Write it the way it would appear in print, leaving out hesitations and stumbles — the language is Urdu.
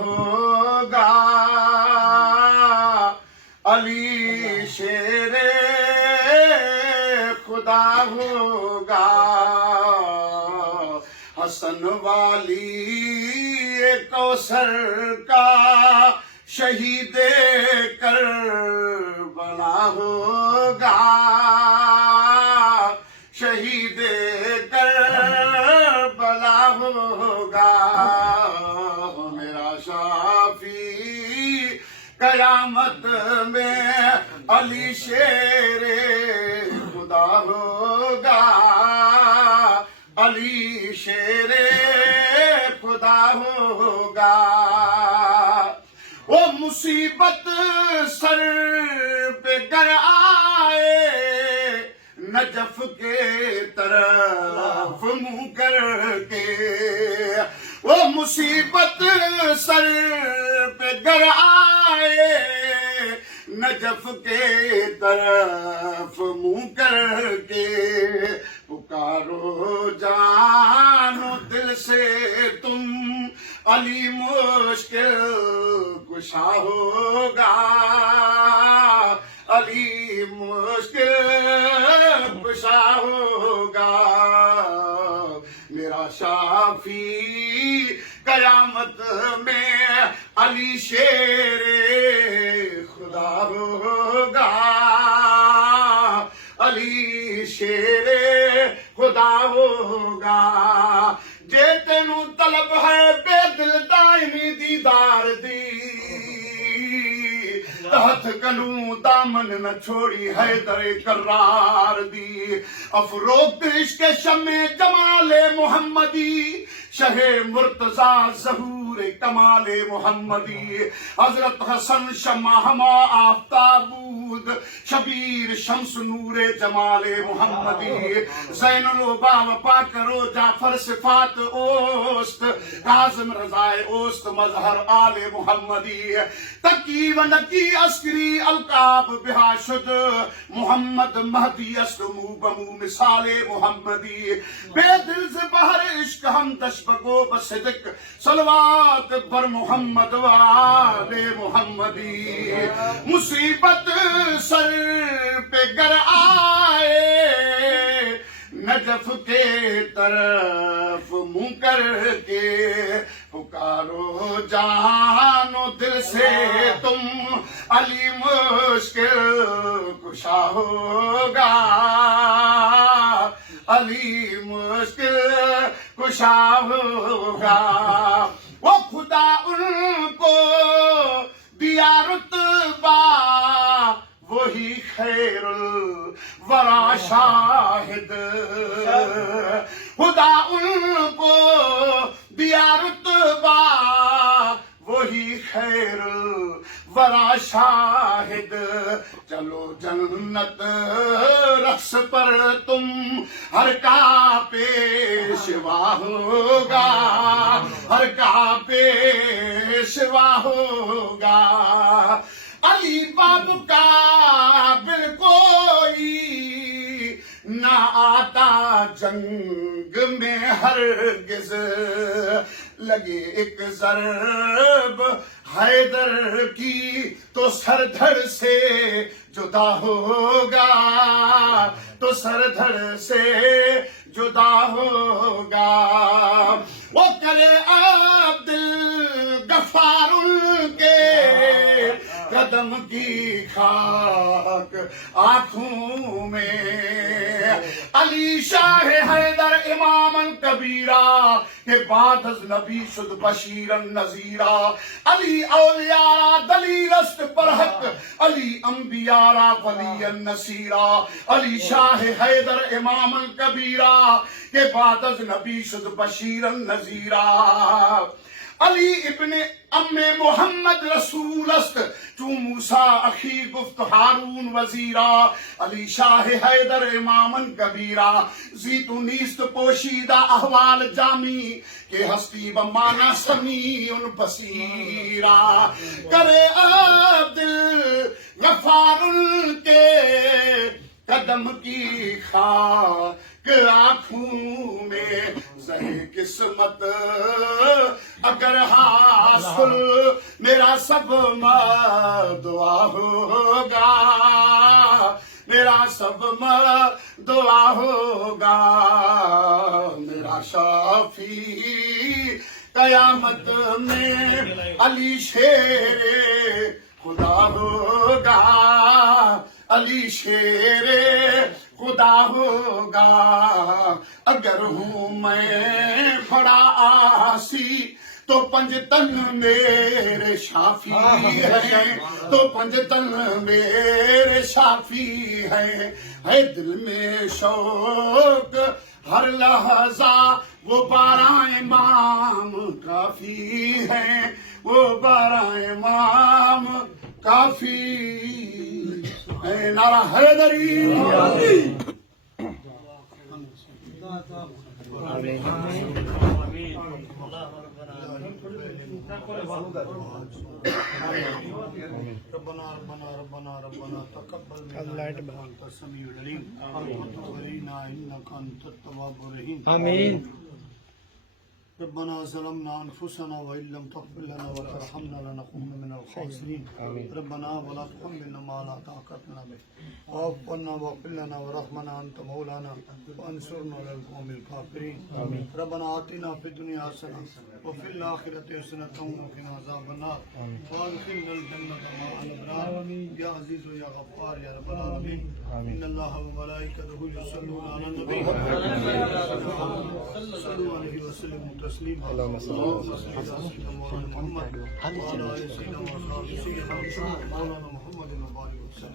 ہوگا، علی شیر خدا ہوگا، حسن والی کوثر کا شہید کربلا ہوگا، شہید کربلا ہوگا، میرا شافی قیامت میں علی شیر خدا ہوگا، علی شیر خدا ہوگا۔ وہ مصیبت سر پہ گر آئے، نجف کے طرف منہ کر کے، وہ مصیبت سر پہ گر آئے، نجف کے طرف منہ کر کے، پکارو جانو دل سے تم، علی مشکل کشا ہوگا، علی مشکل کشا ہوگا، میرا شافی قیامت میں علی شیر خدا ہوگا، علی شیر خدا ہوگا۔ جے تینو طلب ہے بے دل دائمی دیدار دی، ہتھ کلوں دامن نہ چھوڑی حیدر کرار دی، افروخت عشق شمع جمال محمدی، شہ مرتضیٰ ظہور کمال محمدی، حضرت حسن شمع ہما آفتابود، شبیر شمس نور جمال محمدی، زین العبا وفا کرو جعفر صفات اوست، کاظم رضائے اوست مظہر آل محمدی، تکی و نکی عسکری القاب بہا شد، محمد مہدی است مو بمو مثال محمدی، بے دل سے بہر عشق ہم تشبگو بصدق، صلوات بر محمد و آل محمدی، مصیبت سر پہ گر آئے، نجف کے طرف منہ کر کے، پکارو جانو دل سے تم، علی مشکل کشا ہوگا، علی مشکل کشا ہوگا۔ وہ خدا ان کو دیا رتبہ، وہی خیر الورا شاہد، خدا ان کو دیا رتبہ، وہی خیر الورا شاہد، چلو جنت رقص پر تم، ہر کا پیشوا ہوگا، ہر کا پیشوا ہوگا، علی باب کا بل کوئی نہ آتا جنگ میں ہرگز، لگے ایک ضرب حیدر کی تو سر دھڑ سے جدا ہوگا، تو سر دھڑ سے جدا ہوگا، وہ کرے عبد الغفار ان کے قدم کی خاک آنکھوں میں، علی شاہ حیدر اماما کبیرہ کے بعد از نبی شد بشیرا نذیرا، علی اولیاء دلیل است برحق، علی انبیاء ولی نصیرا، علی شاہ حیدر اماما کبیرہ کے بعد از نبی شد بشیرا نذیرا، علی ابن ام محمد رسول است، چون موسیٰ اخی گفت ہارون وزیرا، علی شاہ حیدر امامن کبیرہ، زیت و نیست پوشیدہ احوال جامی، کہ ہستی بمانا سمیع بصیرا، کرے عبد الغفار کے قدم کی خاک آنکھوں میں، زہر قسمت اگر سل میرا سب دعا ہوگا میرا سب دعا ہوگا میرا شافی قیامت میں علی شیر خدا ہوگا علی شیر خدا ہوگا اگر ہوں میں بڑا آسی تو پنجتن میرے شافی ہیں تو پنجتن میرے شافی ہیں ہے دل میں شوق ہر لحظہ وہ 12 امام کافی ہیں وہ 12 امام کافی ہیں نعرہ حیدری ربنا ربنا ربنا ربنا تقبل منا انت السميع العليم وتب علينا انك انت التواب الرحيم آمين. ربنا ظلمنا انفسنا وان لم تغفر لنا وترحمنا لنكون من الخاسرين ربنا ولا تحملنا ما لا طاقة لنا به واعف عنا واغفر لنا وارحمنا انت مولانا وانصرنا على القوم الكافرين ربنا آتنا في الدنيا حسنة وفي الآخرة حسنة وقنا عذاب النار وادخلنا الجنة مع الأبرار يا عزيز يا غفار يا رب العالمين إن الله وملائكته يصلون على النبي صلوا عليه وسلموا تسليما اللهم صل على سيدنا محمد وعلى آل سيدنا وصحبه سيدنا مولانا محمد وبارك وسلم